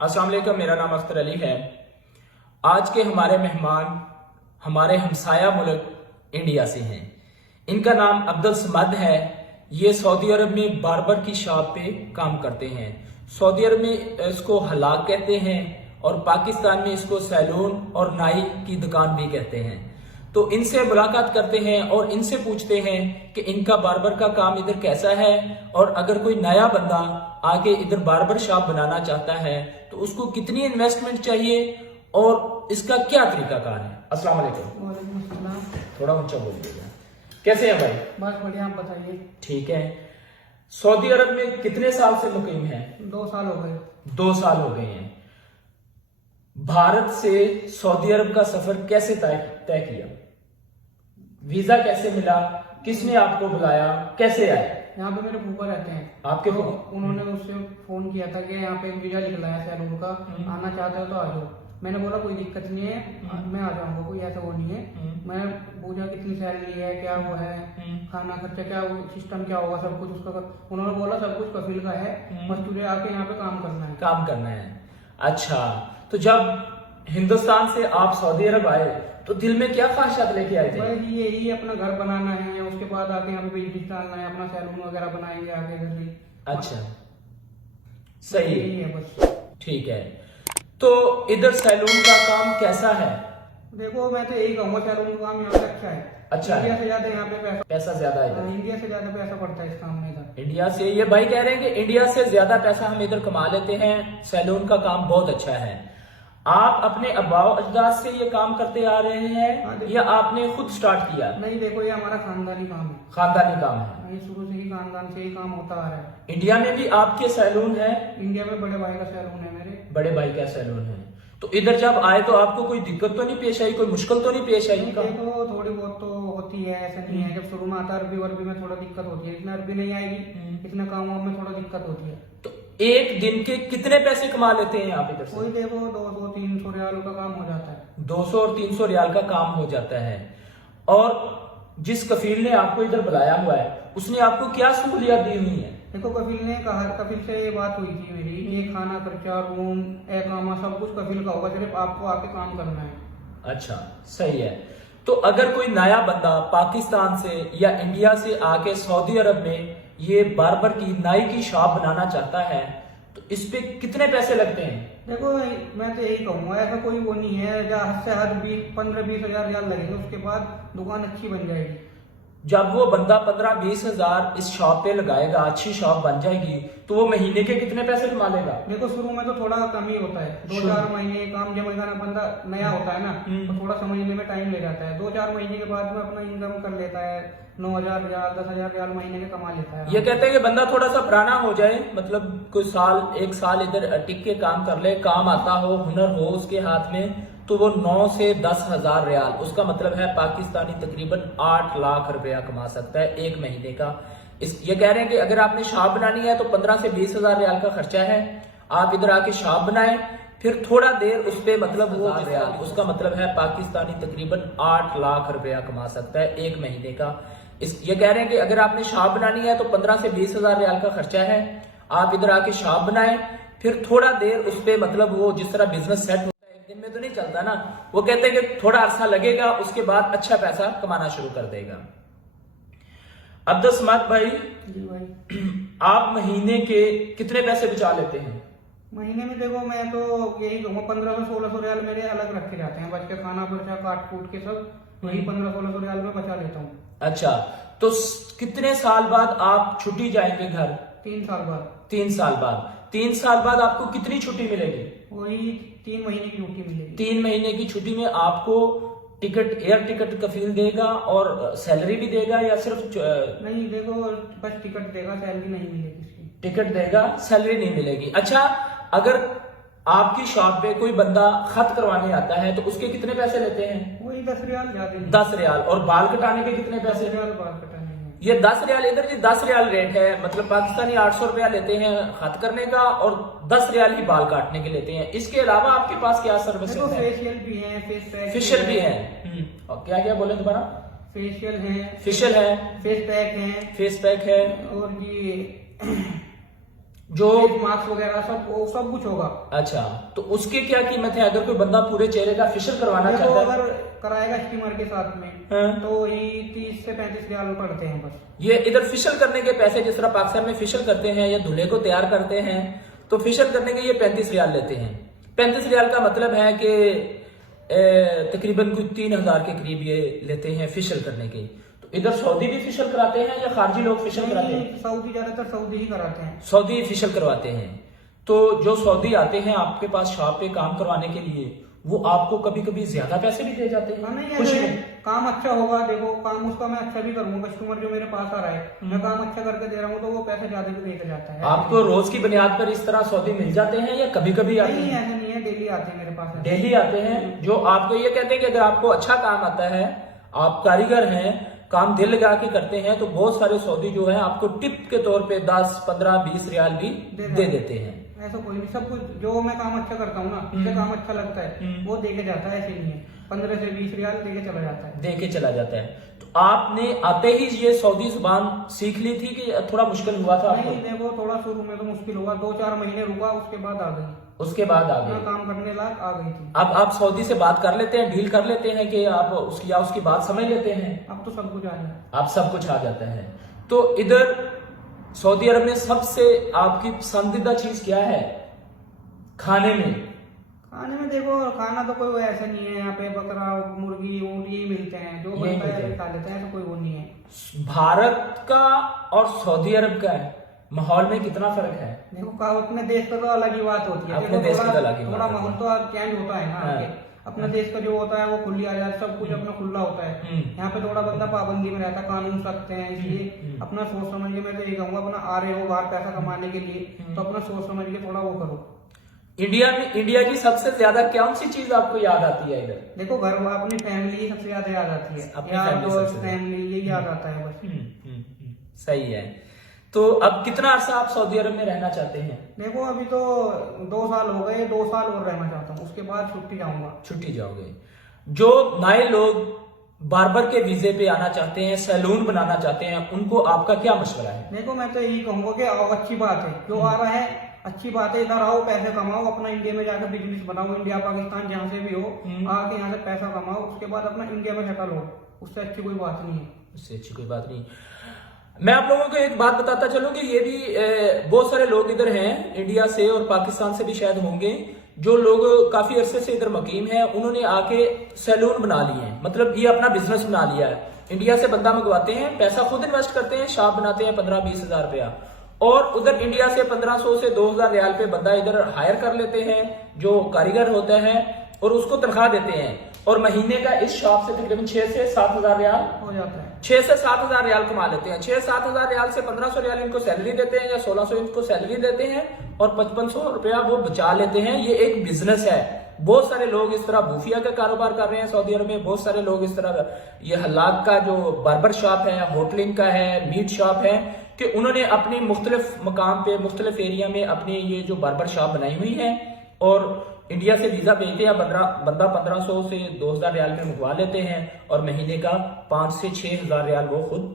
अस्सलाम वालेकुम, मेरा नाम अख्तर अली है। आज के हमारे मेहमान हमारे हमसाया मुल्क इंडिया से हैं। इनका नाम अब्दुल समद है। ये सऊदी अरब में बार्बर की शॉप पे काम करते हैं। सऊदी अरब में इसको हलाक कहते हैं और पाकिस्तान में इसको सैलून और नाई की दुकान भी कहते हैं। तो इनसे मुलाकात करते हैं और इनसे पूछते हैं कि इनका बार्बर का काम इधर कैसा है और अगर कोई नया बंदा आके इधर बार्बर शॉप बनाना चाहता है तो उसको कितनी इन्वेस्टमेंट चाहिए और इसका क्या तरीकाकार है। अस्सलाम वालेकुम। वालेकुम अस्सलाम। थोड़ा ऊंचा बोलिएगा। कैसे हैं भाई? बस बढ़िया, आप बताइए। ठीक है। सऊदी अरब में कितने साल से मुकीम है? 2 साल हो गए। 2 साल हो गए हैं। भारत से सऊदी अरब का सफर कैसे तय किया? वीजा कैसे मिला? किसने आपको बुलाया? कैसे आए? यहाँ पे मेरे फूफा रहते हैं। आपके तो फूफा? उन्होंने मुझसे फोन किया था कि यहाँ पे एक वीजा निकला है सैलून का, आना चाहते हो तो आ जाओ। मैंने बोला कोई दिक्कत नहीं है, मैं आ जाऊंगा, कोई ऐसा वो नहीं है। मैं पूछा कितनी सैलरी है, क्या वो है, खाना खर्चा क्या, वो सिस्टम क्या होगा, सब कुछ उसका। उन्होंने बोला सब कुछ कफील का है, बस तुझे आके यहाँ पे काम करना है। काम करना है। अच्छा, तो जब हिंदुस्तान से आप सऊदी अरब आए तो दिल में क्या ख्वाहिशात लेके आए थे? भाई यही अपना घर बनाना है, उसके बाद आके यहाँ पे बिजनेस डालना है, अपना सैलून वगैरह बनाएंगे आगे जल्दी। अच्छा, सही यही है बस। ठीक है। तो इधर सैलून का काम कैसा है? देखो मैं तो यही कहूंगा, सैलून का काम यहाँ पे अच्छा है। अच्छा है। इंडिया से ज्यादा यहाँ पे पैसा ज्यादा है इधर? इंडिया से ज्यादा पैसा पड़ता है इस काम में इधर। इंडिया से? ये भाई कह रहे हैं कि इंडिया से ज्यादा पैसा हम इधर कमा लेते हैं, सैलून का काम बहुत अच्छा है। आप अपने अब्बाओ अजदाद से ये काम करते आ रहे हैं या आपने खुद स्टार्ट किया? नहीं, देखो ये हमारा खानदानी काम है। खानदानी काम है। ये शुरू से ही खानदान से ही काम होता आ रहा है। इंडिया में भी आपके सैलून है? इंडिया में बड़े भाई का सैलून है मेरे। बड़े भाई का सैलून है। तो इधर जब आए तो आपको कोई दिक्कत तो नहीं पेश आई, कोई मुश्किल तो नहीं पेश आई? देखो थोड़ी बहुत तो होती है, ऐसा नहीं है। जब शुरू में आता है अरबी वर्बी में थोड़ा दिक्कत होती है, इतना अरबी नहीं आएगी, इतना काम वाम में थोड़ा दिक्कत होती है। तो एक दिन के कितने पैसे कमा लेते हैं आप इधर से? कोई देखो 200-300 रियाल का काम हो जाता है। 200 और 300 रियाल का काम हो जाता है। और जिस कफील ने आपको इधर बुलाया हुआ है उसने आपको क्या सहूलियत दी हुई है? देखो कफिल ने कहा, कफिल से ये बात हुई थी मेरी, ये खाना खर्चा, रूम, एकामा सब कुछ कफिल का होगा, सिर्फ आपको आके काम करना है। अच्छा, सही है। तो अगर कोई नया बंदा पाकिस्तान से या इंडिया से आके सऊदी अरब में ये बार्बर की नाई की शॉप बनाना चाहता है तो इस पे कितने पैसे लगते हैं? देखो मैं तो यही कहूंगा, ऐसा कोई वो नहीं है, जहाँ हद से हद 15-20 हजार रियाल लगेंगे, उसके बाद दुकान अच्छी बन जाएगी। जब वो बंदा 15-20 हजार इस शॉप पे लगाएगा, अच्छी शॉप बन जाएगी, तो वो महीने के कितने पैसे कमा लेगा? देखो शुरू में तो थोड़ा कम ही होता है, 2-4 महीने काम जमेगा ना, बंदा नया होता है ना, तो थोड़ा समझने में टाइम ले जाता है। 2-4 महीने के बाद में अपना इनकम कर लेता है, 9,000 रियाल 10,000 रियाल महीने में कमा लेता है। ये कहते हैं कि बंदा थोड़ा सा पुराना हो जाए, मतलब कोई साल 1 साल इधर टिक के काम कर ले, काम आता हो, हुनर हो उसके हाथ में, तो वो 9 से 10 हजार रियाल, उसका मतलब है पाकिस्तानी तकरीबन 8 लाख रुपया कमा सकता है एक महीने का। ये कह रहे हैं कि अगर आपने शॉप बनानी है तो 15 से 20 हजार रियाल का खर्चा है। आप इधर आके शॉप बनाए, फिर थोड़ा देर उस पे मतलब वो रियाल, उसका मतलब है पाकिस्तानी तकरीबन 8 लाख रुपया कमा सकता है एक महीने का। ये कह रहे हैं कि अगर आपने शॉप बनानी है तो 15 से 20 हजार रियाल का खर्चा है। आप इधर आके शॉप बनाए, फिर थोड़ा देर उस पे मतलब वो जिस तरह बिजनेस सेट दिन में तो नहीं चलता ना, वो कहते हैं कि थोड़ा अरसा लगेगा, उसके बाद अच्छा पैसा कमाना शुरू कर देगा। अब्दुल समद भाई, जी भाई, आप महीने के कितने पैसे बचा लेते हैं? महीने में देखो मैं तो यही कहूँगा 1500-1600 रियाल मेरे अलग रखे जाते हैं, बच के खाना खर्चा काट कूट के सब वही 1500-1600 रियाल में बचा लेता हूँ। अच्छा, तो कितने साल बाद आप छुट्टी जाएंगे घर? 3 साल बाद। 3 साल बाद? 3 साल बाद आपको कितनी छुट्टी मिलेगी? वही 3 महीने की छुट्टी मिलेगी। 3 महीने की छुट्टी में आपको टिकट, एयर टिकट कफील देगा और सैलरी भी देगा या सिर्फ नहीं, देखो बस टिकट देगा, सैलरी नहीं मिलेगी इसकी। टिकट देगा, सैलरी नहीं मिलेगी। अच्छा, अगर आपकी शॉप पे कोई बंदा खत करवाने आता है तो उसके कितने पैसे लेते हैं? वही 10 रियाल ज्यादा। 10 रियाल। और बाल कटाने के कितने पैसे? 10 रियाल बाल कटाने में। ये 10 रियाल इधर जी 10 रियाल रेट है, मतलब पाकिस्तानी 800 रुपया लेते हैं खत करने का और 10 रियाल ही बाल काटने के लेते हैं। इसके अलावा आपके पास क्या सर्विस है? फेशियल भी है, फेस पैक, फेशियल भी है। और क्या क्या बोले दोबारा? फेशियल है, फेशियल है, फेस पैक है, फेस पैक है, और ये जो मास्क वगैरह सब कुछ होगा। अच्छा, तो उसकी क्या कीमत है अगर कोई बंदा पूरे चेहरे का फेशियल करवाना देखो, चाहता है? अगर कराएगा स्टीमर के साथ में हाँ। तो यही 30 से 35 रियाल पड़ते हैं बस। ये इधर फेशियल करने के पैसे जिस तरह पाकिस्तान में फेशियल करते हैं या दूल्हे को तैयार करते हैं, तो फेशियल करने के ये 35 रियाल लेते हैं। 35 रियाल का मतलब है कि तकरीबन कुछ 3000 के करीब ये लेते हैं फेशियल करने के। तो इधर सऊदी भी फेशियल कराते हैं या खारजी लोग फेशियल कराते हैं? सऊदी, ज्यादातर सऊदी ही कराते हैं। सऊदी फेशियल करवाते हैं। तो जो सऊदी आते हैं आपके पास शॉप पे काम करवाने के लिए, वो आपको कभी कभी ज्यादा पैसे भी दे जाते हैं? नहीं, खुशी अगर में काम अच्छा होगा, देखो काम उसका मैं अच्छा भी करूंगा, कस्टमर जो मेरे पास आ रहा है मैं काम अच्छा करके दे रहा हूँ तो वो पैसे ज्यादा भी देकर जाता है। आपको रोज की बुनियाद पर इस तरह सऊदी मिल जाते हैं या कभी कभी आते नहीं, हैं? ऐसा नहीं है, डेली आते हैं मेरे पास। डेली आते हैं, जो आपको ये कहते हैं कि अगर आपको अच्छा काम आता है, आप कारीगर हैं, काम दिल लगा के करते हैं, तो बहुत सारे सऊदी जो है आपको टिप के तौर पे 10, 15, 20 रियाल भी दे देते हैं। ऐसा कोई नहीं, सब कुछ जो मैं काम अच्छा करता हूँ ना, मुझे काम अच्छा लगता है वो दे के जाता है। ऐसे नहीं है, 15 से 20 रियाल दे के चला जाता है। दे के चला जाता है। तो आपने आते ही ये सऊदी जुबान सीख ली थी कि थोड़ा मुश्किल हुआ था आपको? नहीं, देखो थोड़ा शुरू में तो मुश्किल हुआ, 2-4 महीने रुका, उसके बाद आ गई। उसके बाद आ अपना गए? काम करने लायक आ गई थी। अब आप सऊदी से बात कर लेते हैं, डील कर लेते हैं कि आप उसकी या उसकी बात समझ लेते हैं? अब तो सब कुछ आ गया। आप सब कुछ आ जाता है। तो इधर सऊदी अरब में सबसे आपकी पसंदीदा चीज क्या है खाने में? खाने में देखो, खाना तो कोई ऐसा नहीं है, यहाँ पे बकरा, मुर्गी, ऊँट यही मिलते हैं, जो यही बनता है मिलते हैं। खा लेते हैं, ऐसा कोई वो नहीं है। भारत का और सऊदी अरब का माहौल में कितना फर्क है? देखो अपने देश का तो अलग ही बात होती है। अपने देखो देश की तो अलग ही थोड़ा बात माहौल होती तो चेंज होता है ना हाँ। आगे। अपने देश का जो होता है वो खुली आजाद, सब कुछ अपना खुला होता है। यहाँ पे थोड़ा बंदा पाबंदी में रहता है, कानून सख्त है, इसलिए अपना सोच समझ के, मैं तो ये कहूंगा, अपना आ रहे हो बाहर पैसा कमाने के लिए तो अपना सोच समझ के थोड़ा वो करो। इंडिया की सबसे ज्यादा कौन सी चीज आपको याद आती है इधर? देखो घर, अपनी फैमिली सबसे ज्यादा याद आती है, अपनी यार family दोस्त, सबसे ज्यादा। फैमिली यही याद आता है बस। सही है। तो अब कितना अरसा आप सऊदी अरब में रहना चाहते हैं? देखो अभी तो 2 साल हो गए, 2 साल और रहना चाहता हूँ, उसके बाद छुट्टी जाऊंगा। छुट्टी जाओगे? जो नए लोग बार्बर के वीजे पे आना चाहते हैं, सैलून बनाना चाहते हैं, उनको आपका क्या मशवरा है? देखो मैं तो यही कहूंगा कि आओ, अच्छी बात है, जो आ रहा है अच्छी बात है, इधर आओ, पैसे कमाओ, अपना इंडिया में जाकर बिजनेस बनाओ, इंडिया पाकिस्तान जहाँ से भी हो, आके यहाँ से पैसा कमाओ, उसके बाद अपना इंडिया में सेटल हो, उससे अच्छी कोई बात नहीं है। उससे अच्छी कोई बात नहीं। मैं आप लोगों को एक बात बताता चलूं कि ये भी बहुत सारे लोग इधर हैं, इंडिया से और पाकिस्तान से भी शायद होंगे, जो लोग काफी अरसे से इधर मुकीम हैं, उन्होंने आके सैलून बना लिए हैं, मतलब ये अपना बिजनेस बना लिया है। इंडिया से बंदा मंगवाते हैं, पैसा खुद इन्वेस्ट करते हैं, शॉप बनाते हैं 15-20 हजार रुपया, और उधर इंडिया से 1500 से 2000 रियाल पे बंदा इधर हायर कर लेते हैं जो कारीगर होता है, और उसको तनख्वाह देते हैं, और महीने का इस शॉप से तकरीबन 6 से 7 हजार रियाल हो जाता है। 6 से 7 हजार रियाल कमा लेते हैं। 6-7 हजार रियाल से 1500 रियाल इनको सैलरी देते हैं या 1600 इनको सैलरी देते हैं, और 5500 रुपया वो बचा लेते हैं। ये एक बिजनेस है। बहुत सारे लोग इस तरह बूफिया का कारोबार कर रहे हैं सऊदी अरब में, बहुत सारे लोग इस तरह ये हलाक का जो बार्बर शॉप है, होटलिंग का है, मीट शॉप है, कि उन्होंने अपनी मुख्तलिफ मकाम पे, मुख्तलिफ एरिया में अपनी ये जो बार्बर शॉप बनाई हुई है, और इंडिया से वीजा भेजते हैं, बंदा 1500 से 2000 रियाल में मंगवा लेते हैं, और महीने का 5 से 6 हजार रियाल वो खुद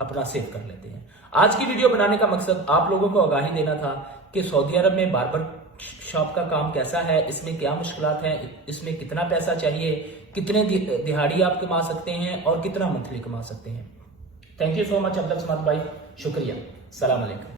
अपना सेव कर लेते हैं। आज की वीडियो बनाने का मकसद आप लोगों को आगाही देना था कि सऊदी अरब में बार्बर शॉप का काम कैसा है, इसमें क्या मुश्किलात हैं, इसमें कितना पैसा चाहिए, कितने दिहाड़ी आप कमा सकते हैं और कितना मंथली कमा सकते हैं। Thank you so much Abdul Samad भाई, शुक्रिया। सलाम अलैकुम।